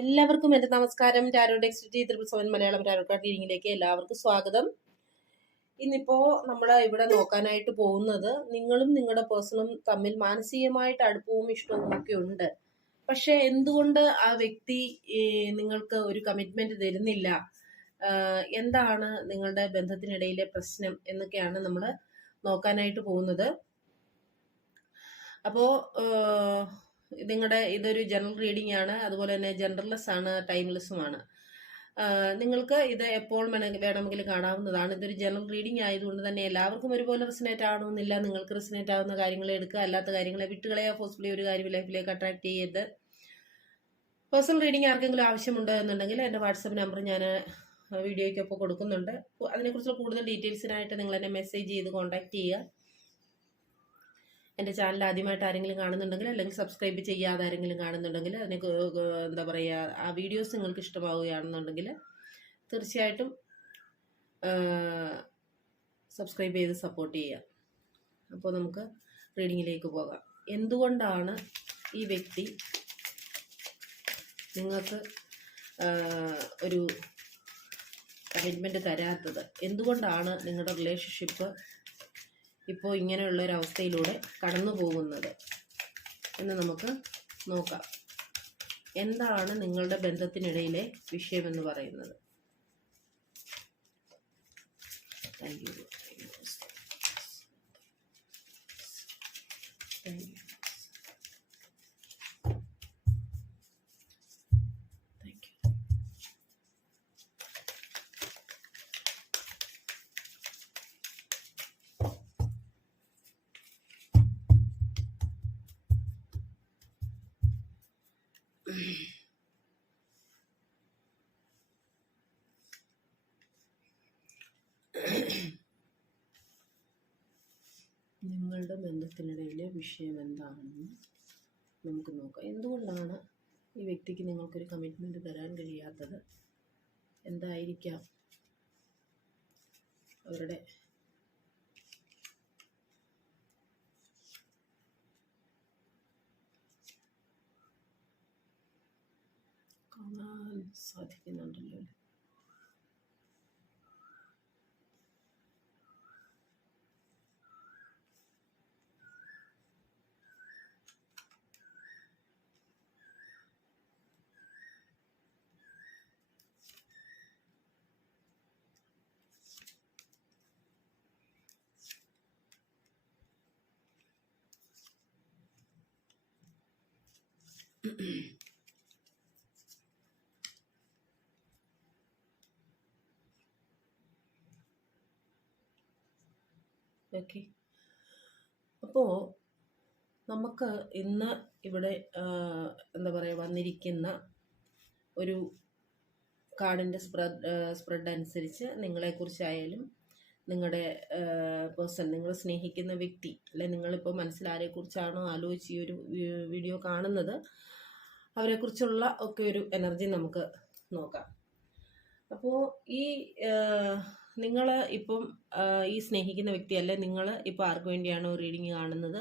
എല്ലാവർക്കും എന്റെ നമസ്കാരം. ടാരോ ഡെക്സിറ്റി മലയാളം ടാരോ എല്ലാവർക്കും സ്വാഗതം. ഇന്നിപ്പോ നമ്മൾ ഇവിടെ നോക്കാനായിട്ട് പോകുന്നത് നിങ്ങളും നിങ്ങളുടെ പേഴ്സണും തമ്മിൽ മാനസികമായിട്ട് അടുപ്പവും ഇഷ്ടവും ഒക്കെ ഉണ്ട്. പക്ഷേ എന്തുകൊണ്ട് ആ വ്യക്തി നിങ്ങൾക്ക് ഒരു കമ്മിറ്റ്മെന്റ് തരുന്നില്ല? എന്താണ് നിങ്ങളുടെ ബന്ധത്തിനിടയിലെ പ്രശ്നം എന്നൊക്കെയാണ് നമ്മൾ നോക്കാനായിട്ട് പോകുന്നത്. അപ്പോൾ നിങ്ങളുടെ ഇതൊരു ജനറൽ റീഡിംഗ് ആണ് അതുപോലെ തന്നെ ജെൻഡർലെസ് ആണ് ടൈംലെസ്സുമാണ് നിങ്ങൾക്ക് ഇത് എപ്പോൾ വേണമെങ്കിൽ കാണാവുന്നതാണ്. ഇതൊരു ജനറൽ റീഡിംഗ് ആയതുകൊണ്ട് തന്നെ എല്ലാവർക്കും ഒരുപോലെ റിസനേറ്റ് ആവണമെന്നില്ല. നിങ്ങൾക്ക് റിസനേറ്റ് ആവുന്ന കാര്യങ്ങൾ എടുക്കുക അല്ലാത്ത കാര്യങ്ങളെ വിട്ടുകളെ പോസിബിളി ഒരു കാര്യം ലൈഫിലേക്ക് അട്രാക്ട് ചെയ്യരുത്. പേഴ്സണൽ റീഡിംഗ് ആർക്കെങ്കിലും ആവശ്യമുണ്ടോ എന്നുണ്ടെങ്കിൽ എന്റെ വാട്സപ്പ് നമ്പർ ഞാൻ വീഡിയോയ്ക്കൊപ്പം കൊടുക്കുന്നുണ്ട്. അതിനെക്കുറിച്ചുള്ള കൂടുതൽ ഡീറ്റെയിൽസിനായിട്ട് നിങ്ങൾ എന്നെ മെസ്സേജ് ചെയ്ത് കോൺടാക്ട് ചെയ്യുക. എന്റെ ചാനൽ ആദ്യമായിട്ട് ആരെങ്കിലും കാണുന്നുണ്ടെങ്കിൽ അല്ലെങ്കിൽ സബ്സ്ക്രൈബ് ചെയ്യാതെ ആരെങ്കിലും കാണുന്നുണ്ടെങ്കിൽ അതിനെ എന്താ പറയുക ആ വീഡിയോസ് നിങ്ങൾക്ക് ഇഷ്ടമാവുകയാണെന്നുണ്ടെങ്കിൽ തീർച്ചയായിട്ടും സബ്സ്ക്രൈബ് ചെയ്ത് സപ്പോർട്ട് ചെയ്യുക. അപ്പോൾ നമുക്ക് റീഡിങ്ങിലേക്ക് പോകാം. എന്തുകൊണ്ടാണ് ഈ വ്യക്തി നിങ്ങൾക്ക് ഒരു കമ്മിറ്റ്മെന്റ് തരാത്തത്? എന്തുകൊണ്ടാണ് നിങ്ങളുടെ റിലേഷൻഷിപ്പ് ഇപ്പോൾ ഇങ്ങനെയുള്ള ഒരു അവസ്ഥയിലൂടെ കടന്നു പോകുന്നത് എന്ന് നമുക്ക് നോക്കാം. എന്താണ് നിങ്ങളുടെ ബന്ധത്തിനിടയിലെ വിഷയമെന്ന് പറയുന്നത്? താങ്ക് യു ബന്ധത്തിനിടയിലെ വിഷയം എന്താണെന്ന് നമുക്ക് നോക്കാം. എന്തുകൊണ്ടാണ് ഈ വ്യക്തിക്ക് നിങ്ങൾക്കൊരു കമ്മിറ്റ്മെന്റ് തരാൻ കഴിയാത്തത്? എന്തായിരിക്കാം അവരുടെ കാണാൻ സാധിക്കുന്നുണ്ടല്ലോ ഓക്കെ അപ്പോൾ നമുക്ക് ഇന്ന് ഇവിടെ എന്താ പറയുക വന്നിരിക്കുന്ന ഒരു കാർഡിന്റെ സ്പ്രെഡ് സ്പ്രെഡ് അനുസരിച്ച് നിങ്ങളെക്കുറിച്ചായാലും നിങ്ങളുടെ പേഴ്സൺ നിങ്ങൾ സ്നേഹിക്കുന്ന വ്യക്തി അല്ലെ നിങ്ങളിപ്പോൾ മനസ്സിൽ ആരെക്കുറിച്ചാണോ ആലോചിച്ച് ഈ ഒരു വീഡിയോ കാണുന്നത് അവരെക്കുറിച്ചുള്ള ഒക്കെ ഒരു എനർജി നമുക്ക് നോക്കാം. അപ്പോൾ ഈ നിങ്ങൾ ഇപ്പം ഈ സ്നേഹിക്കുന്ന വ്യക്തി അല്ലെ നിങ്ങൾ ഇപ്പോൾ ആർക്ക് വേണ്ടിയാണോ റീഡിങ് കാണുന്നത്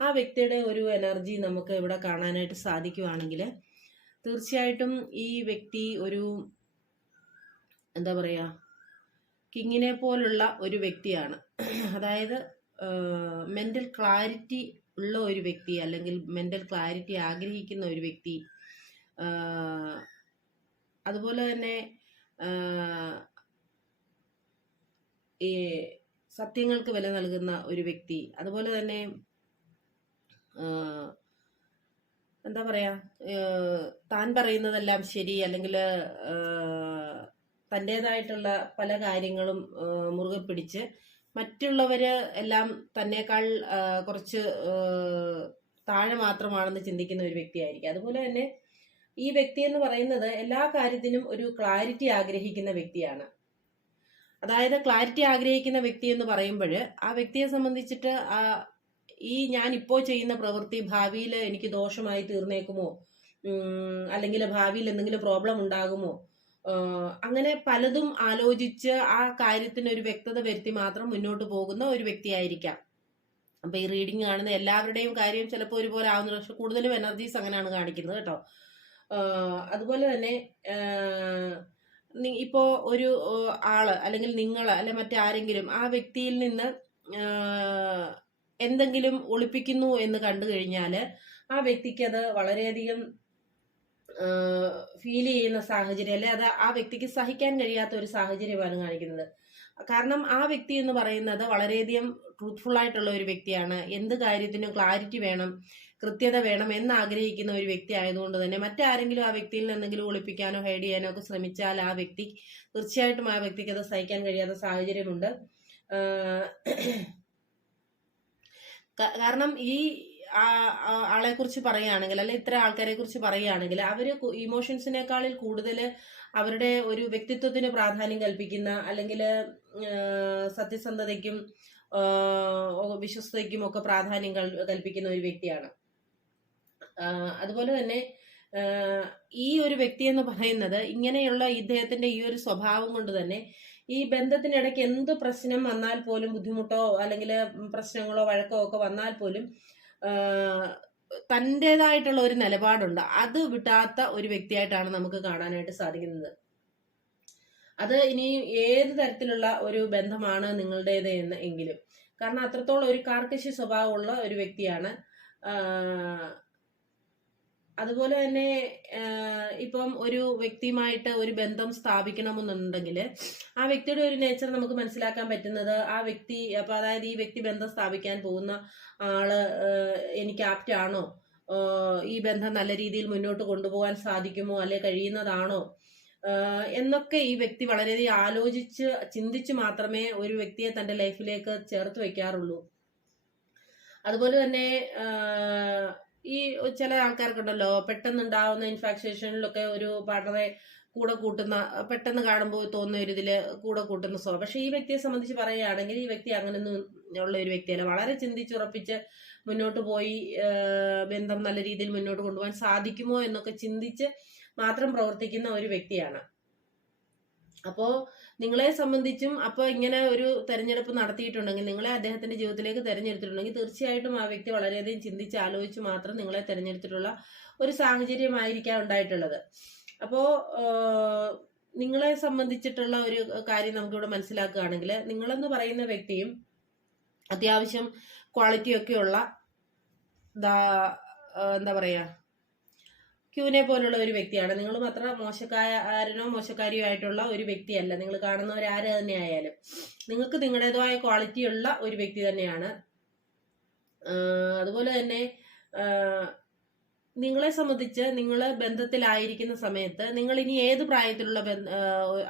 ആ വ്യക്തിയുടെ ഒരു എനർജി നമുക്ക് ഇവിടെ കാണാനായിട്ട് സാധിക്കുവാണെങ്കിൽ തീർച്ചയായിട്ടും ഈ വ്യക്തി ഒരു എന്താ പറയുക കിങ്ങിനെ പോലുള്ള ഒരു വ്യക്തിയാണ്. അതായത് മെന്റൽ ക്ലാരിറ്റി ഉള്ള ഒരു വ്യക്തി അല്ലെങ്കിൽ മെന്റൽ ക്ലാരിറ്റി ആഗ്രഹിക്കുന്ന ഒരു വ്യക്തി അതുപോലെ തന്നെ ഈ സത്യങ്ങൾക്ക് വില നൽകുന്ന ഒരു വ്യക്തി അതുപോലെ തന്നെ എന്താ പറയുക താൻ പറയുന്നതെല്ലാം ശരി അല്ലെങ്കിൽ തന്റെതായിട്ടുള്ള പല കാര്യങ്ങളും മുറുകെ പിടിച്ച് മറ്റുള്ളവര് എല്ലാം തന്നെക്കാൾ കുറച്ച് താഴെ മാത്രമാണെന്ന് ചിന്തിക്കുന്ന ഒരു വ്യക്തിയായിരിക്കും. അതുപോലെ തന്നെ ഈ വ്യക്തി എന്ന് പറയുന്നത് എല്ലാ കാര്യത്തിനും ഒരു ക്ലാരിറ്റി ആഗ്രഹിക്കുന്ന വ്യക്തിയാണ്. അതായത് ക്ലാരിറ്റി ആഗ്രഹിക്കുന്ന വ്യക്തി എന്ന് പറയുമ്പോൾ ആ വ്യക്തിയെ സംബന്ധിച്ചിട്ട് ഈ ഞാൻ ഇപ്പോൾ ചെയ്യുന്ന പ്രവൃത്തി ഭാവിയിൽ എനിക്ക് ദോഷമായി തീർന്നേക്കുമോ? അല്ലെങ്കിൽ ഭാവിയിൽ എന്തെങ്കിലും പ്രോബ്ലം ഉണ്ടാകുമോ? അങ്ങനെ പലതും ആലോചിച്ച് ആ കാര്യത്തിന് ഒരു വ്യക്തത വരുത്തി മാത്രം മുന്നോട്ട് പോകുന്ന ഒരു വ്യക്തിയായിരിക്കാം. അപ്പൊ ഈ റീഡിങ് കാണുന്ന എല്ലാവരുടെയും കാര്യം ചിലപ്പോൾ ഒരുപോലെ ആവുന്ന പക്ഷെ കൂടുതലും എനർജീസ് അങ്ങനെയാണ് കാണിക്കുന്നത് കേട്ടോ. അതുപോലെ തന്നെ ഇപ്പോ ഒരു ആൾ അല്ലെങ്കിൽ നിങ്ങൾ അല്ലെ മറ്റാരെങ്കിലും ആ വ്യക്തിയിൽ നിന്ന് എന്തെങ്കിലും ഒളിപ്പിക്കുന്നു എന്ന് കണ്ടു കഴിഞ്ഞാൽ ആ വ്യക്തിക്ക് അത് വളരെയധികം ഫീൽ ചെയ്യുന്ന സാഹചര്യം അല്ലെ? അത് ആ വ്യക്തിക്ക് സഹിക്കാൻ കഴിയാത്ത ഒരു സാഹചര്യമാണ് കാണിക്കുന്നത്. കാരണം ആ വ്യക്തി എന്ന് പറയുന്നത് വളരെയധികം ട്രൂത്ത്ഫുൾ ആയിട്ടുള്ള ഒരു വ്യക്തിയാണ്. എന്ത് കാര്യത്തിനും ക്ലാരിറ്റി വേണം കൃത്യത വേണം എന്ന് ആഗ്രഹിക്കുന്ന ഒരു വ്യക്തി ആയതുകൊണ്ട് തന്നെ മറ്റാരെങ്കിലും ആ വ്യക്തിയിൽ നിന്ന് എന്തെങ്കിലും ഒളിപ്പിക്കാനോ ഹൈഡ് ചെയ്യാനോ ഒക്കെ ശ്രമിച്ചാൽ ആ വ്യക്തി തീർച്ചയായിട്ടും ആ വ്യക്തിക്ക് അത് സഹിക്കാൻ കഴിയാത്ത സാഹചര്യമുണ്ട്. കാരണം ഈ ആളെ കുറിച്ച് പറയുകയാണെങ്കിൽ അല്ലെ ഇത്ര ആൾക്കാരെ കുറിച്ച് പറയുകയാണെങ്കിൽ അവർ ഇമോഷൻസിനേക്കാളിൽ കൂടുതൽ അവരുടെ ഒരു വ്യക്തിത്വത്തിന് പ്രാധാന്യം കൽപ്പിക്കുന്ന അല്ലെങ്കിൽ സത്യസന്ധതയ്ക്കും വിശ്വസ്തയ്ക്കും ഒക്കെ പ്രാധാന്യം കൽപ്പിക്കുന്ന ഒരു വ്യക്തിയാണ്. അതുപോലെ തന്നെ ഈ ഒരു വ്യക്തി എന്ന് പറയുന്നത് ഇങ്ങനെയുള്ള ഇദ്ദേഹത്തിന്റെ ഈ ഒരു സ്വഭാവം കൊണ്ട് തന്നെ ഈ ബന്ധത്തിനിടയ്ക്ക് എന്ത് പ്രശ്നം വന്നാൽ പോലും ബുദ്ധിമുട്ടോ അല്ലെങ്കിൽ പ്രശ്നങ്ങളോ വഴക്കോ ഒക്കെ വന്നാൽ പോലും തന്റെതായിട്ടുള്ള ഒരു നിലപാടുണ്ട്. അത് വിട്ടാത്ത ഒരു വ്യക്തിയായിട്ടാണ് നമുക്ക് കാണാനായിട്ട് സാധിക്കുന്നത്. അത് ഇനി ഏത് തരത്തിലുള്ള ഒരു ബന്ധമാണ് നിങ്ങളുടേത് എന്ന് എങ്കിലും. കാരണം അത്രത്തോളം ഒരു കാർക്കശ്യ സ്വഭാവമുള്ള ഒരു വ്യക്തിയാണ് അതുപോലെ തന്നെ ഇപ്പം ഒരു വ്യക്തിയുമായിട്ട് ഒരു ബന്ധം സ്ഥാപിക്കണമെന്നുണ്ടെങ്കിൽ ആ വ്യക്തിയുടെ ഒരു നേച്ചർ നമുക്ക് മനസ്സിലാക്കാൻ പറ്റുന്നത് ആ വ്യക്തി അപ്പൊ അതായത് ഈ വ്യക്തി ബന്ധം സ്ഥാപിക്കാൻ പോകുന്ന ആൾ എനിക്ക് ആപ്റ്റ് ആണോ? ഈ ബന്ധം നല്ല രീതിയിൽ മുന്നോട്ട് കൊണ്ടുപോകാൻ സാധിക്കുമോ? അല്ലെ കഴിയുന്നതാണോ? എന്നൊക്കെ ഈ വ്യക്തി വളരെയധികം ആലോചിച്ച് ചിന്തിച്ച് മാത്രമേ ഒരു വ്യക്തിയെ തന്റെ ലൈഫിലേക്ക് ചേർത്ത് വെക്കാറുള്ളൂ അതുപോലെ തന്നെ ഈ ചില ആൾക്കാർക്കുണ്ടല്ലോ പെട്ടെന്നുണ്ടാവുന്ന ഇൻഫാക്ച്വേഷനിലൊക്കെ ഒരു പാർട്ണറെ കൂടെ കൂട്ടുന്ന പെട്ടെന്ന് കാണുമ്പോൾ തോന്നുന്ന ഒരു ഇതിൽ കൂടെ കൂട്ടുന്ന സ്വഭാവം. പക്ഷെ ഈ വ്യക്തിയെ സംബന്ധിച്ച് പറയുകയാണെങ്കിൽ ഈ വ്യക്തി അങ്ങനെയൊന്നും ഉള്ള ഒരു വ്യക്തിയല്ല. വളരെ ചിന്തിച്ചുറപ്പിച്ച് മുന്നോട്ട് പോയി ബന്ധം നല്ല രീതിയിൽ മുന്നോട്ട് കൊണ്ടുപോകാൻ സാധിക്കുമോ എന്നൊക്കെ ചിന്തിച്ച് മാത്രം പ്രവർത്തിക്കുന്ന ഒരു വ്യക്തിയാണ്. അപ്പോ നിങ്ങളെ സംബന്ധിച്ചും അപ്പോൾ ഇങ്ങനെ ഒരു തെരഞ്ഞെടുപ്പ് നടത്തിയിട്ടുണ്ടെങ്കിൽ നിങ്ങളെ അദ്ദേഹത്തിന്റെ ജീവിതത്തിലേക്ക് തെരഞ്ഞെടുത്തിട്ടുണ്ടെങ്കിൽ തീർച്ചയായിട്ടും ആ വ്യക്തി വളരെയധികം ചിന്തിച്ച് ആലോചിച്ച് മാത്രം നിങ്ങളെ തെരഞ്ഞെടുത്തിട്ടുള്ള ഒരു സാഹചര്യമായിരിക്കാം ഉണ്ടായിട്ടുള്ളത്. അപ്പോ നിങ്ങളെ സംബന്ധിച്ചിട്ടുള്ള ഒരു കാര്യം നമുക്കിവിടെ മനസ്സിലാക്കുകയാണെങ്കിൽ നിങ്ങളെന്ന് പറയുന്ന വ്യക്തിയും അത്യാവശ്യം ക്വാളിറ്റി ഒക്കെയുള്ള ദാ- എന്താ പറയാ ക്യൂനെ പോലുള്ള ഒരു വ്യക്തിയാണ്. നിങ്ങൾ അത്ര മോശക്കാരനോ മോശക്കാരിയോ ആയിട്ടുള്ള ഒരു വ്യക്തിയല്ല. നിങ്ങൾ കാണുന്നവരാര് തന്നെ ആയാലും നിങ്ങൾക്ക് നിങ്ങളുടേതായ ക്വാളിറ്റി ഉള്ള ഒരു വ്യക്തി തന്നെയാണ്. അതുപോലെ തന്നെ നിങ്ങളെ സംബന്ധിച്ച് നിങ്ങൾ ബന്ധത്തിലായിരിക്കുന്ന സമയത്ത് നിങ്ങൾ ഇനി ഏത് പ്രായത്തിലുള്ള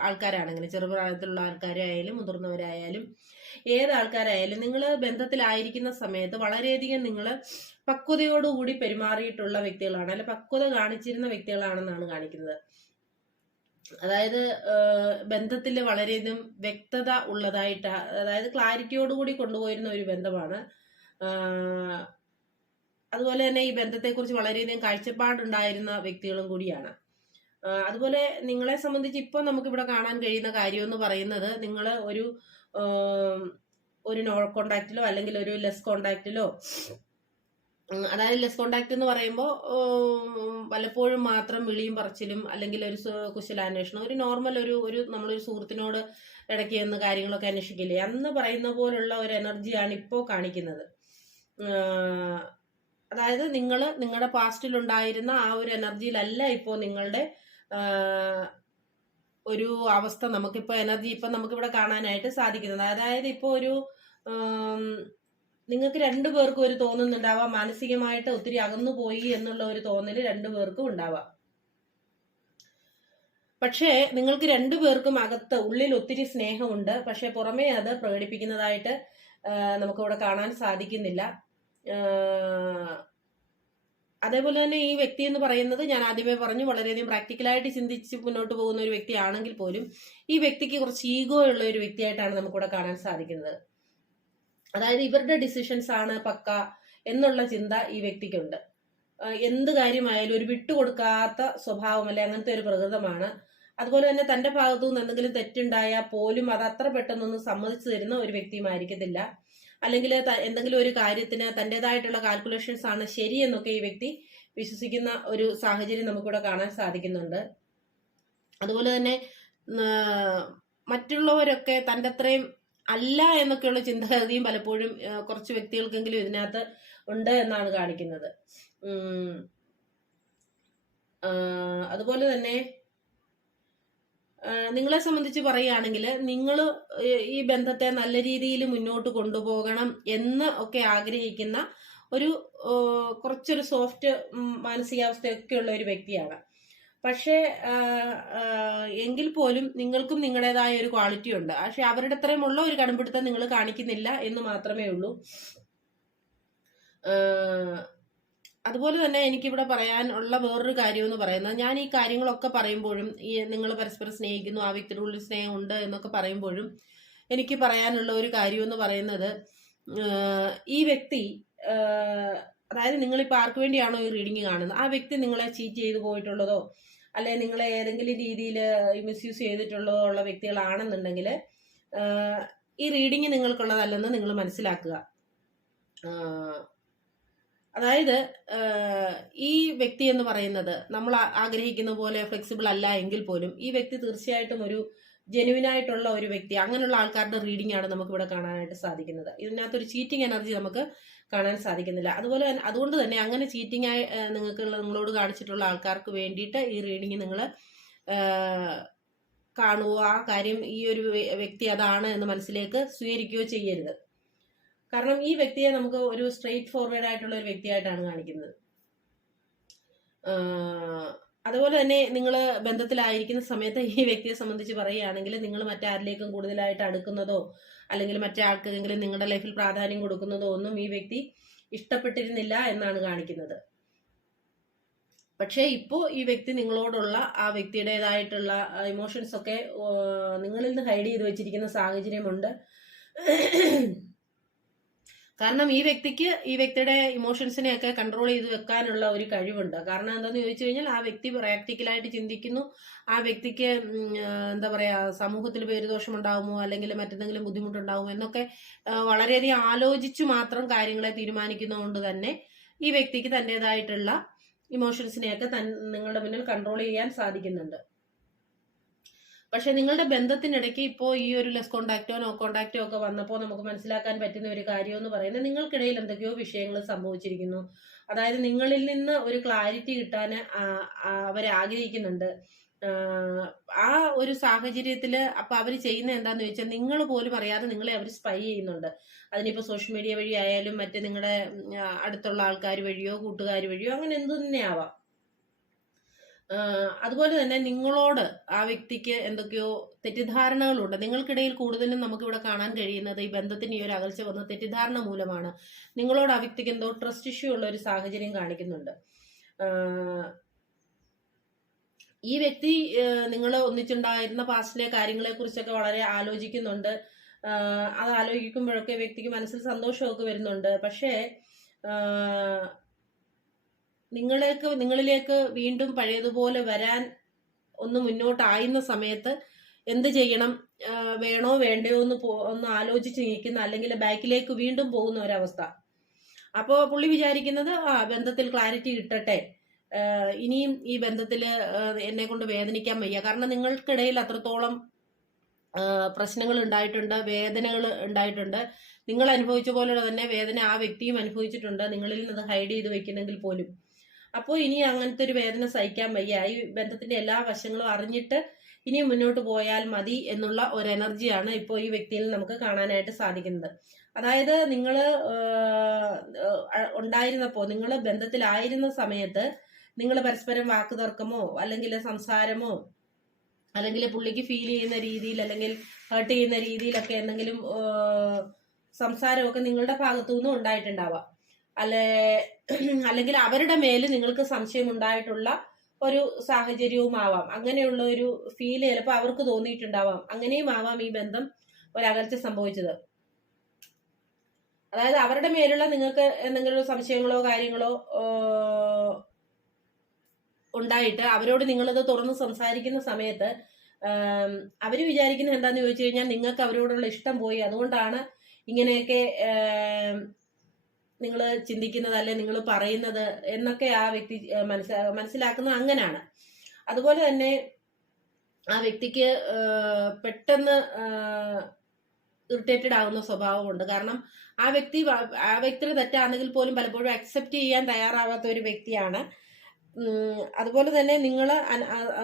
ആൾക്കാരാണെങ്കിലും ചെറുപ്രായത്തിലുള്ള ആൾക്കാരായാലും മുതിർന്നവരായാലും ഏത് ആൾക്കാരായാലും നിങ്ങൾ ബന്ധത്തിലായിരിക്കുന്ന സമയത്ത് വളരെയധികം നിങ്ങൾ പക്വതയോടുകൂടി പെരുമാറിയിട്ടുള്ള വ്യക്തികളാണ് അല്ലെ പക്വത കാണിച്ചിരുന്ന വ്യക്തികളാണെന്നാണ് കാണിക്കുന്നത്. അതായത് ബന്ധത്തിൽ വളരെയധികം വ്യക്തത ഉള്ളതായിട്ട് അതായത് ക്ലാരിറ്റിയോടുകൂടി കൊണ്ടുപോയിരുന്ന ഒരു ബന്ധമാണ്. അതുപോലെ തന്നെ ഈ ബന്ധത്തെക്കുറിച്ച് വളരെയധികം കാഴ്ചപ്പാടുണ്ടായിരുന്ന വ്യക്തികളും കൂടിയാണ്. അതുപോലെ നിങ്ങളെ സംബന്ധിച്ച് ഇപ്പോൾ നമുക്കിവിടെ കാണാൻ കഴിയുന്ന കാര്യം എന്ന് പറയുന്നത് നിങ്ങൾ ഒരു ഒരു നോ കോണ്ടാക്റ്റിലോ അല്ലെങ്കിൽ ഒരു ലെസ് കോണ്ടാക്റ്റിലോ അതായത് ലെസ് കോണ്ടാക്ട് എന്ന് പറയുമ്പോൾ പലപ്പോഴും മാത്രം വിളിയും പറച്ചിലും അല്ലെങ്കിൽ ഒരു കുശലാന്വേഷണം ഒരു നോർമൽ ഒരു ഒരു നമ്മളൊരു സുഹൃത്തിനോട് ഇടയ്ക്ക് എന്ന് കാര്യങ്ങളൊക്കെ അന്വേഷിക്കില്ലേ? അന്ന് പറയുന്ന പോലുള്ള ഒരു എനർജിയാണ് ഇപ്പോൾ കാണിക്കുന്നത്. അതായത് നിങ്ങൾ നിങ്ങളുടെ പാസ്റ്റിൽ ഉണ്ടായിരുന്ന ആ ഒരു എനർജിയിലല്ല ഇപ്പോൾ നിങ്ങളുടെ ഒരു അവസ്ഥ നമുക്കിപ്പോൾ എനർജി ഇപ്പം നമുക്കിവിടെ കാണാനായിട്ട് സാധിക്കുന്നത്. അതായത് ഇപ്പോൾ ഒരു നിങ്ങൾക്ക് രണ്ടു പേർക്കും ഒരു തോന്നുന്നുണ്ടാവാം. മാനസികമായിട്ട് ഒത്തിരി അകന്നു പോയി എന്നുള്ള ഒരു തോന്നൽ രണ്ടു പേർക്കും ഉണ്ടാവാം. പക്ഷേ നിങ്ങൾക്ക് രണ്ടു പേർക്കും അകത്ത് ഉള്ളിൽ ഒത്തിരി സ്നേഹമുണ്ട്. പക്ഷെ പുറമേ അത് പ്രകടിപ്പിക്കുന്നതായിട്ട് നമുക്കിവിടെ കാണാൻ സാധിക്കുന്നില്ല. അതേപോലെ തന്നെ ഈ വ്യക്തി എന്ന് പറയുന്നത് ഞാൻ ആദ്യമേ പറഞ്ഞു വളരെയധികം പ്രാക്ടിക്കലായിട്ട് ചിന്തിച്ച് മുന്നോട്ട് പോകുന്ന ഒരു വ്യക്തിയാണെങ്കിൽ പോലും ഈ വ്യക്തിക്ക് കുറച്ച് ഈഗോ ഉള്ള ഒരു വ്യക്തിയായിട്ടാണ് നമുക്കിവിടെ കാണാൻ സാധിക്കുന്നത്. അതായത് ഇവരുടെ ഡിസിഷൻസ് ആണ് പക്ക എന്നുള്ള ചിന്ത ഈ വ്യക്തിക്കുണ്ട്. എന്ത് കാര്യമായാലും ഒരു വിട്ടുകൊടുക്കാത്ത സ്വഭാവം അല്ലെ അങ്ങനത്തെ ഒരു പ്രകൃതമാണ്. അതുപോലെ തന്നെ തന്റെ ഭാഗത്തു നിന്ന് എന്തെങ്കിലും തെറ്റുണ്ടായാൽ പോലും അത് അത്ര പെട്ടെന്നൊന്നും സമ്മതിച്ചു തരുന്ന ഒരു വ്യക്തിയുമായിരിക്കത്തില്ല. അല്ലെങ്കിൽ എന്തെങ്കിലും ഒരു കാര്യത്തിന് തന്റെതായിട്ടുള്ള കാൽക്കുലേഷൻസ് ആണ് ശരിയെന്നൊക്കെ ഈ വ്യക്തി വിശ്വസിക്കുന്ന ഒരു സാഹചര്യം നമുക്കിവിടെ കാണാൻ സാധിക്കുന്നുണ്ട്. അതുപോലെ തന്നെ മറ്റുള്ളവരൊക്കെ തന്റെ അത്രയും അല്ല എന്നൊക്കെയുള്ള ചിന്താഗതിയും പലപ്പോഴും കുറച്ച് വ്യക്തികൾക്കെങ്കിലും ഇതിനകത്ത് ഉണ്ട് എന്നാണ് കാണിക്കുന്നത്. അതുപോലെ തന്നെ നിങ്ങളെ സംബന്ധിച്ച് പറയുകയാണെങ്കിൽ നിങ്ങൾ ഈ ബന്ധത്തെ നല്ല രീതിയിൽ മുന്നോട്ട് കൊണ്ടുപോകണം എന്ന് ഒക്കെ ആഗ്രഹിക്കുന്ന ഒരു കുറച്ചൊരു സോഫ്റ്റ് മാനസികാവസ്ഥയൊക്കെ ഉള്ള ഒരു വ്യക്തിയാണ്. പക്ഷേ എങ്കിൽ പോലും നിങ്ങൾക്കും നിങ്ങളുടേതായ ഒരു ക്വാളിറ്റി ഉണ്ട്. പക്ഷെ അവരുടെ അത്രയുമുള്ള ഒരു കടുംപിടുത്തം നിങ്ങൾ കാണിക്കുന്നില്ല എന്ന് മാത്രമേ ഉള്ളൂ. അതുപോലെ തന്നെ എനിക്കിവിടെ പറയാനുള്ള വേറൊരു കാര്യം എന്ന് പറയുന്നത് ഞാൻ ഈ കാര്യങ്ങളൊക്കെ പറയുമ്പോഴും ഈ നിങ്ങൾ പരസ്പരം സ്നേഹിക്കുന്നു ആ വ്യക്തിയുടെ ഉള്ളിൽ സ്നേഹം ഉണ്ട് എന്നൊക്കെ പറയുമ്പോഴും എനിക്ക് പറയാനുള്ള ഒരു കാര്യം എന്ന് പറയുന്നത് ഈ വ്യക്തി അതായത് നിങ്ങളിപ്പോൾ ആർക്ക് വേണ്ടിയാണോ ഈ റീഡിങ് കാണുന്നത്? ആ വ്യക്തി നിങ്ങളെ ചീറ്റ് ചെയ്തു പോയിട്ടുള്ളതോ അല്ലെ നിങ്ങളെ ഏതെങ്കിലും രീതിയിൽ മിസ്യൂസ് ചെയ്തിട്ടുള്ളതോ ഉള്ള വ്യക്തികളാണെന്നുണ്ടെങ്കിൽ ഈ റീഡിങ് നിങ്ങൾക്കുള്ളതല്ലെന്ന് നിങ്ങൾ മനസ്സിലാക്കുക. അതായത് ഈ വ്യക്തി എന്ന് പറയുന്നത് നമ്മൾ ആഗ്രഹിക്കുന്ന പോലെ ഫ്ലെക്സിബിൾ അല്ല എങ്കിൽ പോലും ഈ വ്യക്തി തീർച്ചയായിട്ടും ഒരു ജെനുവിൻ ആയിട്ടുള്ള ഒരു വ്യക്തി അങ്ങനെയുള്ള ആൾക്കാരുടെ റീഡിംഗ് ആണ് നമുക്ക് ഇവിടെ കാണാനായിട്ട് സാധിക്കുന്നത്. ഇതിനകത്തൊരു ചീറ്റിംഗ് എനർജി നമുക്ക് കാണാൻ സാധിക്കുന്നില്ല. അതുപോലെ തന്നെ അതുകൊണ്ട് തന്നെ അങ്ങനെ ചീറ്റിംഗ് ആയി നിങ്ങൾക്കുള്ള നിങ്ങൾക്ക് നിങ്ങളോട് കാണിച്ചിട്ടുള്ള ആൾക്കാർക്ക് വേണ്ടിയിട്ട് ഈ റീഡിംഗ് നിങ്ങൾ കാണുകയോ ആ കാര്യം ഈ ഒരു വ്യക്തി അതാണ് എന്ന് മനസ്സിലേക്ക് സ്വീകരിക്കുകയോ ചെയ്യരുത്. കാരണം ഈ വ്യക്തിയെ നമുക്ക് ഒരു സ്ട്രെയിറ്റ് ഫോർവേഡ് ആയിട്ടുള്ള ഒരു വ്യക്തിയായിട്ടാണ് കാണിക്കുന്നത്. അതുപോലെ തന്നെ നിങ്ങൾ ബന്ധത്തിലായിരിക്കുന്ന സമയത്ത് ഈ വ്യക്തിയെ സംബന്ധിച്ച് പറയുകയാണെങ്കിൽ നിങ്ങൾ മറ്റാരിലേക്കും കൂടുതലായിട്ട് അടുക്കുന്നതോ അല്ലെങ്കിൽ മറ്റാർക്കെങ്കിലും നിങ്ങളുടെ ലൈഫിൽ പ്രാധാന്യം കൊടുക്കുന്നതോ ഒന്നും ഈ വ്യക്തി ഇഷ്ടപ്പെട്ടിരുന്നില്ല എന്നാണ് കാണിക്കുന്നത്. പക്ഷേ ഇപ്പോൾ ഈ വ്യക്തി നിങ്ങളോടുള്ള ആ വ്യക്തിയുടേതായിട്ടുള്ള ഇമോഷൻസ് ഒക്കെ നിങ്ങളിൽ നിന്ന് ഹൈഡ് ചെയ്ത് വെച്ചിരിക്കുന്ന സാഹചര്യമുണ്ട്. കാരണം ഈ വ്യക്തിക്ക് ഈ വ്യക്തിയുടെ ഇമോഷൻസിനെ ഒക്കെ കൺട്രോൾ ചെയ്ത് വെക്കാനുള്ള ഒരു കഴിവുണ്ട്. കാരണം എന്താണെന്ന് ചോദിച്ചു കഴിഞ്ഞാൽ ആ വ്യക്തി പ്രാക്ടിക്കലായിട്ട് ചിന്തിക്കുന്നു. ആ വ്യക്തിക്ക് എന്താ പറയാ സമൂഹത്തിൽ പേരുദോഷം ഉണ്ടാകുമോ അല്ലെങ്കിൽ മറ്റെന്തെങ്കിലും ബുദ്ധിമുട്ടുണ്ടാകുമോ എന്നൊക്കെ വളരെയധികം ആലോചിച്ചു മാത്രം കാര്യങ്ങളെ തീരുമാനിക്കുന്നതുകൊണ്ട് തന്നെ ഈ വ്യക്തിക്ക് തന്റെതായിട്ടുള്ള ഇമോഷൻസിനെയൊക്കെ നിങ്ങളുടെ മുന്നിൽ കൺട്രോൾ ചെയ്യാൻ സാധിക്കുന്നുണ്ട്. പക്ഷെ നിങ്ങളുടെ ബന്ധത്തിനിടയ്ക്ക് ഇപ്പോൾ ഈ ഒരു ലെസ് കോണ്ടാക്റ്റോ നോ കോണ്ടാക്റ്റോ ഒക്കെ വന്നപ്പോൾ നമുക്ക് മനസ്സിലാക്കാൻ പറ്റുന്ന ഒരു കാര്യം എന്ന് പറയുന്നത് നിങ്ങൾക്കിടയിൽ എന്തൊക്കെയോ വിഷയങ്ങൾ സംഭവിച്ചിരിക്കുന്നു. അതായത് നിങ്ങളിൽ നിന്ന് ഒരു ക്ലാരിറ്റി കിട്ടാൻ അവർ ആഗ്രഹിക്കുന്നുണ്ട്. ആ, ഒരു സാഹചര്യത്തിൽ അപ്പൊ അവർ ചെയ്യുന്ന എന്താന്ന് വെച്ചാൽ നിങ്ങൾ പോലും അറിയാതെ നിങ്ങളെ അവർ സ്പൈ ചെയ്യുന്നുണ്ട്. അതിനിപ്പോ സോഷ്യൽ മീഡിയ വഴി ആയാലും മറ്റേ നിങ്ങളുടെ അടുത്തുള്ള ആൾക്കാർ വഴിയോ കൂട്ടുകാർ വഴിയോ അങ്ങനെ എന്തു തന്നെ ആവാം അതുപോലെ തന്നെ നിങ്ങളോട് ആ വ്യക്തിക്ക് എന്തൊക്കെയോ തെറ്റിദ്ധാരണകളുണ്ട്. നിങ്ങൾക്കിടയിൽ കൂടുതലും നമുക്കിവിടെ കാണാൻ കഴിയുന്നത് ഈ ബന്ധത്തിന് ഈ ഒരു അകൽച്ച വന്ന തെറ്റിദ്ധാരണ മൂലമാണ്. നിങ്ങളോട് ആ വ്യക്തിക്ക് എന്തോ ട്രസ്റ്റ് ഇഷ്യൂ ഉള്ള ഒരു സാഹചര്യം കാണിക്കുന്നുണ്ട്. ഈ വ്യക്തി നിങ്ങൾ ഒന്നിച്ചുണ്ടായിരുന്ന പാസ്റ്റിലെ കാര്യങ്ങളെ കുറിച്ചൊക്കെ വളരെ ആലോചിക്കുന്നുണ്ട്. അത് ആലോചിക്കുമ്പോഴൊക്കെ വ്യക്തിക്ക് മനസ്സിൽ സന്തോഷമൊക്കെ വരുന്നുണ്ട്. പക്ഷേ നിങ്ങളേക്ക് നിങ്ങളിലേക്ക് വീണ്ടും പഴയതുപോലെ വരാൻ ഒന്ന് മുന്നോട്ടായുന്ന സമയത്ത് എന്ത് ചെയ്യണം? വേണോ വേണ്ടയോ എന്ന് ഒന്ന് ആലോചിച്ച് നിൽക്കുന്ന അല്ലെങ്കിൽ ബാക്കിലേക്ക് വീണ്ടും പോകുന്ന ഒരവസ്ഥ. അപ്പോൾ പുള്ളി വിചാരിക്കുന്നത് ആ ബന്ധത്തിൽ ക്ലാരിറ്റി കിട്ടട്ടെ. ഇനിയും ഈ ബന്ധത്തിൽ എന്നെ കൊണ്ട് വേദനിക്കാൻ വയ്യ. കാരണം നിങ്ങൾക്കിടയിൽ അത്രത്തോളം പ്രശ്നങ്ങൾ ഉണ്ടായിട്ടുണ്ട് വേദനകൾ ഉണ്ടായിട്ടുണ്ട്. നിങ്ങൾ അനുഭവിച്ച പോലെ തന്നെ വേദന ആ വ്യക്തിയും അനുഭവിച്ചിട്ടുണ്ട്. നിങ്ങളിൽ നിന്ന് ഹൈഡ് ചെയ്ത് വെക്കുന്നെങ്കിൽ പോലും. അപ്പോൾ ഇനി അങ്ങനത്തെ ഒരു വേദന സഹിക്കാൻ വയ്യ. ഈ ബന്ധത്തിന്റെ എല്ലാ വശങ്ങളും അറിഞ്ഞിട്ട് ഇനി മുന്നോട്ട് പോയാൽ മതി എന്നുള്ള ഒരു എനർജിയാണ് ഇപ്പോൾ ഈ വ്യക്തിയിൽ നമുക്ക് കാണാനായിട്ട് സാധിക്കുന്നത്. അതായത് നിങ്ങൾ ഉണ്ടായിരുന്നപ്പോൾ നിങ്ങൾ ബന്ധത്തിലായിരുന്ന സമയത്ത് നിങ്ങൾ പരസ്പരം വാക്ക് തർക്കമോ അല്ലെങ്കിൽ സംസാരമോ അല്ലെങ്കിൽ പുള്ളിക്ക് ഫീൽ ചെയ്യുന്ന രീതിയിൽ അല്ലെങ്കിൽ ഹേർട്ട് ചെയ്യുന്ന രീതിയിലൊക്കെ എന്തെങ്കിലും സംസാരമൊക്കെ നിങ്ങളുടെ ഭാഗത്തു നിന്നും ഉണ്ടായിട്ടുണ്ടാവാം. അല്ലെ അല്ലെങ്കിൽ അവരുടെ മേൽ നിങ്ങൾക്ക് സംശയം ഉണ്ടായിട്ടുള്ള ഒരു സാഹചര്യവും ആവാം അങ്ങനെയുള്ള ഒരു ഫീൽ ചിലപ്പോൾ അവർക്ക് തോന്നിയിട്ടുണ്ടാവാം. അങ്ങനെയും ആവാം ഈ ബന്ധം ഒരകൽച്ച സംഭവിച്ചത്. അതായത് അവരുടെ മേലുള്ള നിങ്ങൾക്ക് എന്തെങ്കിലും സംശയങ്ങളോ കാര്യങ്ങളോ ഉണ്ടായിട്ട് അവരോട് നിങ്ങളത് തുറന്ന് സംസാരിക്കുന്ന സമയത്ത് അവർ വിചാരിക്കുന്നത് എന്താന്ന് ചോദിച്ചു കഴിഞ്ഞാൽ നിങ്ങൾക്ക് അവരോടുള്ള ഇഷ്ടം പോയി. അതുകൊണ്ടാണ് ഇങ്ങനെയൊക്കെ നിങ്ങൾ ചിന്തിക്കുന്നത് അല്ലെ നിങ്ങൾ പറയുന്നത് എന്നൊക്കെ ആ വ്യക്തി മനസ്സിലാ മനസ്സിലാക്കുന്നത് അങ്ങനെയാണ്. അതുപോലെ തന്നെ ആ വ്യക്തിക്ക് പെട്ടെന്ന് ഇറിറ്റേറ്റഡ് ആവുന്ന സ്വഭാവമുണ്ട്. കാരണം ആ വ്യക്തി ആ വ്യക്തിയുടെ തെറ്റാണെങ്കിൽ പോലും പലപ്പോഴും അക്സെപ്റ്റ് ചെയ്യാൻ തയ്യാറാവാത്ത ഒരു വ്യക്തിയാണ്. അതുപോലെ തന്നെ നിങ്ങൾ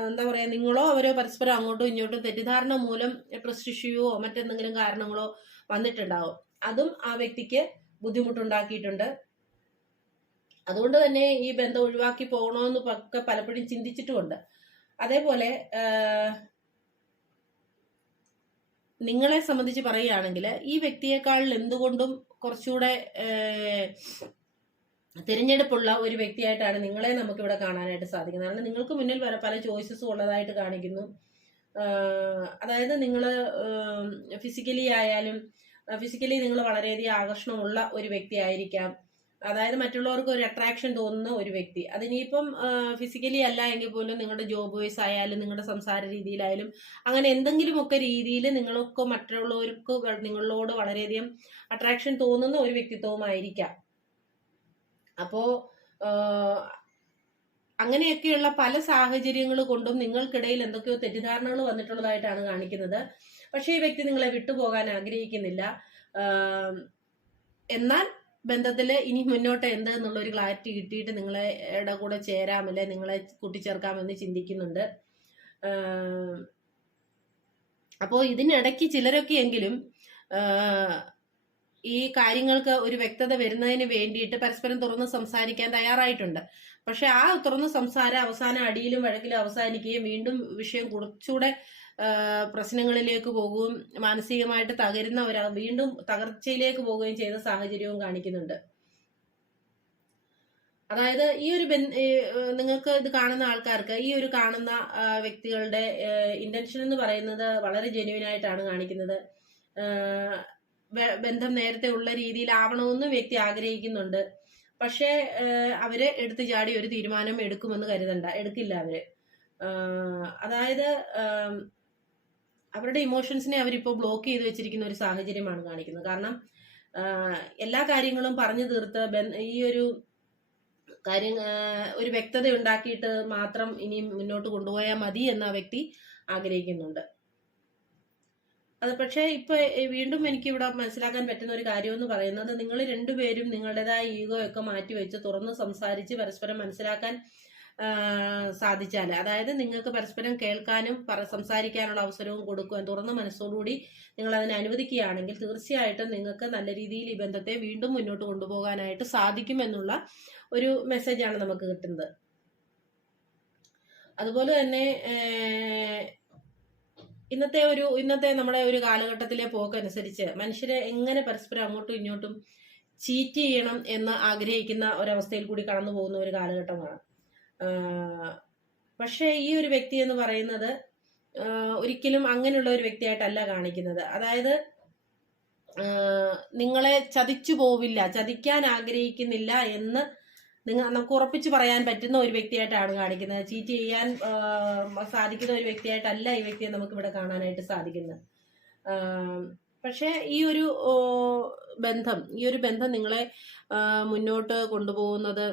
എന്താ പറയുക നിങ്ങളോ അവരോ പരസ്പരം അങ്ങോട്ടും ഇങ്ങോട്ടും തെറ്റിദ്ധാരണ മൂലം ട്രസ്റ്റ് ഇഷ്യൂയോ മറ്റെന്തെങ്കിലും കാരണങ്ങളോ വന്നിട്ടുണ്ടാവും. അതും ആ വ്യക്തിക്ക് ബുദ്ധിമുട്ടുണ്ടാക്കിയിട്ടുണ്ട്. അതുകൊണ്ട് തന്നെ ഈ ബന്ധം ഒഴിവാക്കി പോകണമെന്ന് ഒക്കെ പലപ്പോഴും ചിന്തിച്ചിട്ടുമുണ്ട്. അതേപോലെ നിങ്ങളെ സംബന്ധിച്ച് പറയുകയാണെങ്കിൽ ഈ വ്യക്തിയെക്കാൾ എന്തുകൊണ്ടും കുറച്ചുകൂടെ തിരഞ്ഞെടുപ്പുള്ള ഒരു വ്യക്തിയായിട്ടാണ് നിങ്ങളെ നമുക്കിവിടെ കാണാനായിട്ട് സാധിക്കുന്നത്. കാരണം നിങ്ങൾക്ക് മുന്നിൽ വരെ പല ചോയ്സസും ഉള്ളതായിട്ട് കാണിക്കുന്നു. അതായത് നിങ്ങൾ ഫിസിക്കലി ആയാലും ഫിസിക്കലി നിങ്ങൾ വളരെയധികം ആകർഷണമുള്ള ഒരു വ്യക്തി ആയിരിക്കാം. അതായത് മറ്റുള്ളവർക്ക് ഒരു അട്രാക്ഷൻ തോന്നുന്ന ഒരു വ്യക്തി. അതിനിപ്പം ഫിസിക്കലി അല്ല എങ്കിൽ പോലും നിങ്ങളുടെ ജോബ് വൈസ് ആയാലും നിങ്ങളുടെ സംസാര രീതിയിലായാലും അങ്ങനെ എന്തെങ്കിലുമൊക്കെ രീതിയിൽ നിങ്ങൾക്ക് മറ്റുള്ളവർക്ക് നിങ്ങളോട് വളരെയധികം അട്രാക്ഷൻ തോന്നുന്ന ഒരു വ്യക്തിത്വമായിരിക്കാം അപ്പോ ആഹ്, അങ്ങനെയൊക്കെയുള്ള പല സാഹചര്യങ്ങൾ കൊണ്ടും നിങ്ങൾക്കിടയിൽ എന്തൊക്കെയോ തെറ്റിദ്ധാരണകൾ വന്നിട്ടുള്ളതായിട്ടാണ് കാണിക്കുന്നത്. പക്ഷേ ഈ വ്യക്തി നിങ്ങളെ വിട്ടുപോകാൻ ആഗ്രഹിക്കുന്നില്ല. എന്നാൽ ബന്ധത്തിൽ ഇനി മുന്നോട്ട് എന്ത് എന്നുള്ള ഒരു ക്ലാരിറ്റി കിട്ടിയിട്ട് നിങ്ങളെ കൂടെ ചേരാമല്ലേ നിങ്ങളെ കൂട്ടിച്ചേർക്കാമെന്ന് ചിന്തിക്കുന്നുണ്ട്. അപ്പോ അപ്പോൾ ഇതിനിടയ്ക്ക് ചിലരൊക്കെ എങ്കിലും ഈ കാര്യങ്ങൾക്ക് ഒരു വ്യക്തത വരുന്നതിന് വേണ്ടിയിട്ട് പരസ്പരം തുറന്ന് സംസാരിക്കാൻ തയ്യാറായിട്ടുണ്ട്. പക്ഷെ ആ തുറന്ന സംസാരം അവസാനം അടിയിലും വഴക്കിലും അവസാനിക്കുകയും വീണ്ടും വിഷയം കുറച്ചുകൂടെ പ്രശ്നങ്ങളിലേക്ക് പോകുകയും മാനസികമായിട്ട് തകരുന്നവർ വീണ്ടും തകർച്ചയിലേക്ക് പോവുകയും ചെയ്ത സാഹചര്യവും കാണിക്കുന്നുണ്ട്. അതായത് ഈ ഒരു നിങ്ങൾക്ക് ഇത് കാണുന്ന ആൾക്കാർക്ക് ഈ ഒരു കാണുന്ന വ്യക്തികളുടെ ഇന്റൻഷൻ എന്ന് പറയുന്നത് വളരെ ജെന്യൂൻ ആയിട്ടാണ് കാണിക്കുന്നത്. ബന്ധം നേരത്തെ ഉള്ള രീതിയിലാവണമെന്നും വ്യക്തി ആഗ്രഹിക്കുന്നുണ്ട്. പക്ഷേ അവരെ എടുത്തു ചാടി ഒരു തീരുമാനം എടുക്കുമെന്ന് കരുതണ്ട. എടുക്കില്ല അവർ. അതായത് അവരുടെ ഇമോഷൻസിനെ അവരിപ്പോൾ ബ്ലോക്ക് ചെയ്ത് വെച്ചിരിക്കുന്ന ഒരു സാഹചര്യമാണ് കാണിക്കുന്നത്. കാരണം എല്ലാ കാര്യങ്ങളും പറഞ്ഞു തീർത്ത് ഈ ഒരു കാര്യം ഒരു വ്യക്തത ഉണ്ടാക്കിയിട്ട് മാത്രം ഇനി മുന്നോട്ട് കൊണ്ടുപോയാൽ മതി എന്ന വ്യക്തി ആഗ്രഹിക്കുന്നുണ്ട്. അത് പക്ഷേ ഇപ്പൊ വീണ്ടും എനിക്ക് ഇവിടെ മനസ്സിലാക്കാൻ പറ്റുന്ന ഒരു കാര്യം എന്ന് പറയുന്നത് നിങ്ങൾ രണ്ടുപേരും നിങ്ങളുടേതായ ഈഗോ ഒക്കെ മാറ്റി വെച്ച് തുറന്ന് സംസാരിച്ച് പരസ്പരം മനസ്സിലാക്കാൻ സാധിച്ചാൽ അതായത് നിങ്ങൾക്ക് പരസ്പരം കേൾക്കാനും സംസാരിക്കാനുള്ള അവസരവും കൊടുക്കുവാൻ തുറന്ന മനസ്സോടുകൂടി നിങ്ങൾ അതിനെ അനുവദിക്കുകയാണെങ്കിൽ തീർച്ചയായിട്ടും നിങ്ങൾക്ക് നല്ല രീതിയിൽ ഈ ബന്ധത്തെ വീണ്ടും മുന്നോട്ട് കൊണ്ടുപോകാനായിട്ട് സാധിക്കുമെന്നുള്ള ഒരു മെസ്സേജാണ് നമുക്ക് കിട്ടുന്നത്. അതുപോലെ തന്നെ ഇന്നത്തെ ഒരു ഇന്നത്തെ നമ്മുടെ ഒരു കാലഘട്ടത്തിലെ പോക്കനുസരിച്ച് മനുഷ്യരെ എങ്ങനെ പരസ്പരം അങ്ങോട്ടും ഇങ്ങോട്ടും ചീറ്റ് ചെയ്യണം എന്ന് ആഗ്രഹിക്കുന്ന ഒരവസ്ഥയിൽ കൂടി കടന്നു പോകുന്ന ഒരു കാലഘട്ടമാണ്. പക്ഷേ ഈ ഒരു വ്യക്തി എന്ന് പറയുന്നത് ഒരിക്കലും അങ്ങനെയുള്ള ഒരു വ്യക്തിയായിട്ടല്ല കാണിക്കുന്നത്. അതായത് നിങ്ങളെ ചതിച്ചു പോവില്ല ചതിക്കാൻ ആഗ്രഹിക്കുന്നില്ല എന്ന് നിങ്ങൾ നമുക്ക് ഉറപ്പിച്ച് പറയാൻ പറ്റുന്ന ഒരു വ്യക്തിയായിട്ടാണ് കാണിക്കുന്നത്. ചീറ്റ് ചെയ്യാൻ സാധിക്കുന്ന ഒരു വ്യക്തിയായിട്ടല്ല ഈ വ്യക്തിയെ നമുക്ക് ഇവിടെ കാണാനായിട്ട് സാധിക്കുന്നത്. പക്ഷേ ഈ ഒരു ബന്ധം ഈ ഒരു ബന്ധം നിങ്ങളെ മുന്നോട്ട് കൊണ്ടുപോകുന്നത്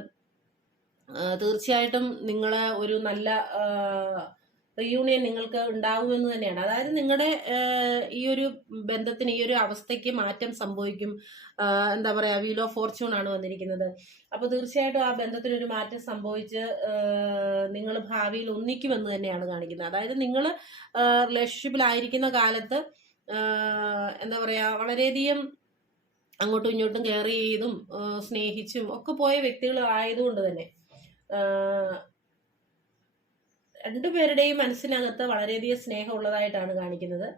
തീർച്ചയായിട്ടും നിങ്ങളെ ഒരു നല്ല റീയൂണിയൻ നിങ്ങൾക്ക് ഉണ്ടാവുമെന്ന് തന്നെയാണ്. അതായത് നിങ്ങളുടെ ഈ ഒരു ബന്ധത്തിന് ഈ ഒരു അവസ്ഥയ്ക്ക് മാറ്റം സംഭവിക്കും. എന്താ പറയാ വീൽ ഓഫ് ഫോർച്യൂൺ ആണ് വന്നിരിക്കുന്നത്. അപ്പോൾ തീർച്ചയായിട്ടും ആ ബന്ധത്തിനൊരു മാറ്റം സംഭവിച്ച് നിങ്ങൾ ഭാവിയിൽ ഒന്നിക്കുമെന്ന് തന്നെയാണ് കാണിക്കുന്നത്. അതായത് നിങ്ങൾ റിലേഷൻഷിപ്പിലായിരിക്കുന്ന കാലത്ത് എന്താ പറയാ വളരെയധികം അങ്ങോട്ടും ഇങ്ങോട്ടും കെയർ ചെയ്തും സ്നേഹിച്ചും ഒക്കെ പോയ വ്യക്തികൾ ആയതുകൊണ്ട് തന്നെ രണ്ടുപേരുടെയും മനസ്സിനകത്ത് വളരെയധികം സ്നേഹമുള്ളതായിട്ടാണ് കാണിക്കുന്നത്.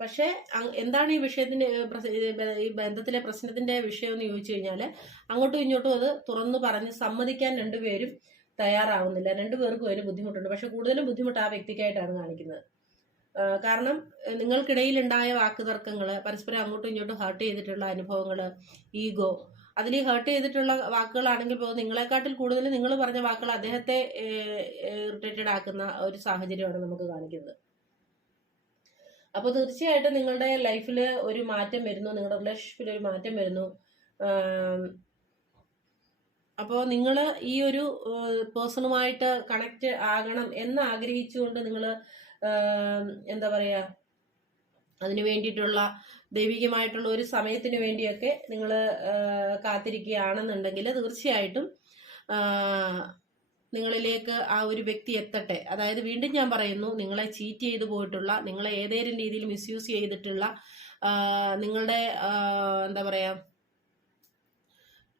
പക്ഷേ എന്താണ് ഈ വിഷയത്തിന്റെ ഈ ബന്ധത്തിലെ പ്രശ്നത്തിന്റെ വിഷയം എന്ന് ചോദിച്ചു കഴിഞ്ഞാൽ അങ്ങോട്ടും ഇങ്ങോട്ടും അത് തുറന്നു പറഞ്ഞ് സമ്മതിക്കാൻ രണ്ടുപേരും തയ്യാറാവുന്നില്ല. രണ്ടുപേർക്കും അതിന് ബുദ്ധിമുട്ടുണ്ട്. പക്ഷെ കൂടുതലും ബുദ്ധിമുട്ട് ആ വ്യക്തിക്കായിട്ടാണ് കാണിക്കുന്നത്. കാരണം നിങ്ങൾക്കിടയിൽ നിങ്ങൾക്കിടയിലുണ്ടായ വാക്കുതർക്കങ്ങൾ പരസ്പരം അങ്ങോട്ടും ഇങ്ങോട്ടും ഹേർട്ട് ചെയ്തിട്ടുള്ള അനുഭവങ്ങൾ ഈഗോ അതിൽ ഹേർട്ട് ചെയ്തിട്ടുള്ള വാക്കുകളാണെങ്കിൽ പോലും നിങ്ങളെക്കാട്ടിൽ കൂടുതൽ നിങ്ങൾ പറഞ്ഞ വാക്കുകൾ അദ്ദേഹത്തെ ഇറിറ്റേറ്റഡ് ആക്കുന്ന ഒരു സാഹചര്യമാണ് നമുക്ക് കാണിക്കുന്നത്. അപ്പോൾ തീർച്ചയായിട്ടും നിങ്ങളുടെ ലൈഫിൽ ഒരു മാറ്റം വരുന്നു നിങ്ങളുടെ റിലേഷൻഷിപ്പിൽ ഒരു മാറ്റം വരുന്നു. അപ്പോൾ നിങ്ങൾ ഈ ഒരു പേഴ്സണുമായിട്ട് കണക്റ്റ് ആകണം എന്ന് ആഗ്രഹിച്ചുകൊണ്ട് നിങ്ങൾ എന്താ പറയുക അതിനു വേണ്ടിയിട്ടുള്ള ദൈവികമായിട്ടുള്ള ഒരു സമയത്തിന് വേണ്ടിയൊക്കെ നിങ്ങൾ കാത്തിരിക്കുകയാണെന്നുണ്ടെങ്കിൽ തീർച്ചയായിട്ടും നിങ്ങളിലേക്ക് ആ ഒരു വ്യക്തി എത്തട്ടെ. അതായത് വീണ്ടും ഞാൻ പറയുന്നു നിങ്ങളെ ചീറ്റ് ചെയ്തു പോയിട്ടുള്ള നിങ്ങളെ ഏതേലും രീതിയിൽ മിസ്യൂസ് ചെയ്തിട്ടുള്ള നിങ്ങളുടെ എന്താ പറയുക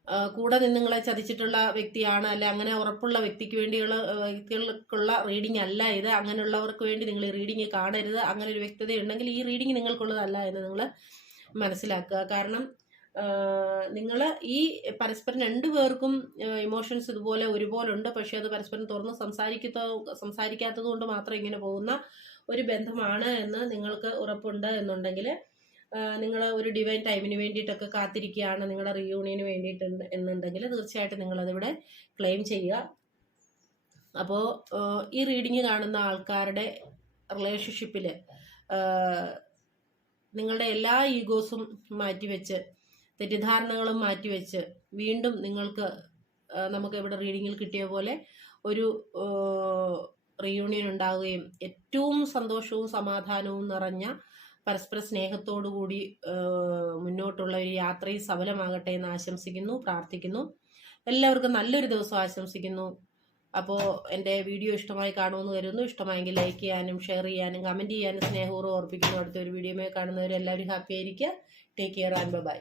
കൂടെ നിന്ന് നിങ്ങളെ ചതിച്ചിട്ടുള്ള വ്യക്തിയാണ് അല്ലെ അങ്ങനെ ഉറപ്പുള്ള വ്യക്തിക്ക് വേണ്ടിയുള്ള വ്യക്തികൾക്കുള്ള റീഡിംഗ് അല്ല ഇത്. അങ്ങനെയുള്ളവർക്ക് വേണ്ടി നിങ്ങൾ ഈ റീഡിംഗ് കാണരുത്. അങ്ങനെ ഒരു വ്യക്തത ഉണ്ടെങ്കിൽ ഈ റീഡിംഗ് നിങ്ങൾക്കുള്ളതല്ല എന്ന് നിങ്ങൾ മനസ്സിലാക്കുക. കാരണം നിങ്ങൾ ഈ പരസ്പരം രണ്ടു പേർക്കും ഇമോഷൻസ് ഇതുപോലെ ഒരുപോലെ ഉണ്ട് പക്ഷെ അത് പരസ്പരം തുറന്ന് സംസാരിക്കത്ത സംസാരിക്കാത്തത് കൊണ്ട് മാത്രം ഇങ്ങനെ പോകുന്ന ഒരു ബന്ധമാണ് എന്ന് നിങ്ങൾക്ക് ഉറപ്പുണ്ട് എന്നുണ്ടെങ്കിൽ നിങ്ങൾ ഒരു ഡിവൈൻ ടൈമിന് വേണ്ടിയിട്ടൊക്കെ കാത്തിരിക്കുകയാണ് നിങ്ങളുടെ റിയൂണിയന് വേണ്ടിയിട്ടുണ്ട് എന്നുണ്ടെങ്കിൽ തീർച്ചയായിട്ടും നിങ്ങളതിവിടെ ക്ലെയിം ചെയ്യുക. അപ്പോൾ ഈ റീഡിങ് കാണുന്ന ആൾക്കാരുടെ റിലേഷൻഷിപ്പിൽ നിങ്ങളുടെ എല്ലാ ഈഗോസും മാറ്റിവെച്ച് തെറ്റിദ്ധാരണകളും മാറ്റിവെച്ച് വീണ്ടും നിങ്ങൾക്ക് നമുക്ക് ഇവിടെ റീഡിങ്ങിൽ കിട്ടിയ പോലെ ഒരു റിയൂണിയൻ ഉണ്ടാവുകയും ഏറ്റവും സന്തോഷവും സമാധാനവും നിറഞ്ഞ പരസ്പര സ്നേഹത്തോടു കൂടി മുന്നോട്ടുള്ള ഒരു യാത്രയും സഫലമാകട്ടെ എന്ന് ആശംസിക്കുന്നു പ്രാർത്ഥിക്കുന്നു. എല്ലാവർക്കും നല്ലൊരു ദിവസം ആശംസിക്കുന്നു. അപ്പോൾ എന്റെ വീഡിയോ ഇഷ്ടമായി കാണുമെന്ന് കരുതുന്നു. ഇഷ്ടമായെങ്കിൽ ലൈക്ക് ചെയ്യാനും ഷെയർ ചെയ്യാനും കമന്റ് ചെയ്യാനും സ്നേഹപൂർവം ഓർപ്പിക്കുന്നു. അടുത്തൊരു വീഡിയോയിൽ കാണുന്നവരെല്ലാവരും ഹാപ്പി ആയിരിക്കുക. Take care and bye.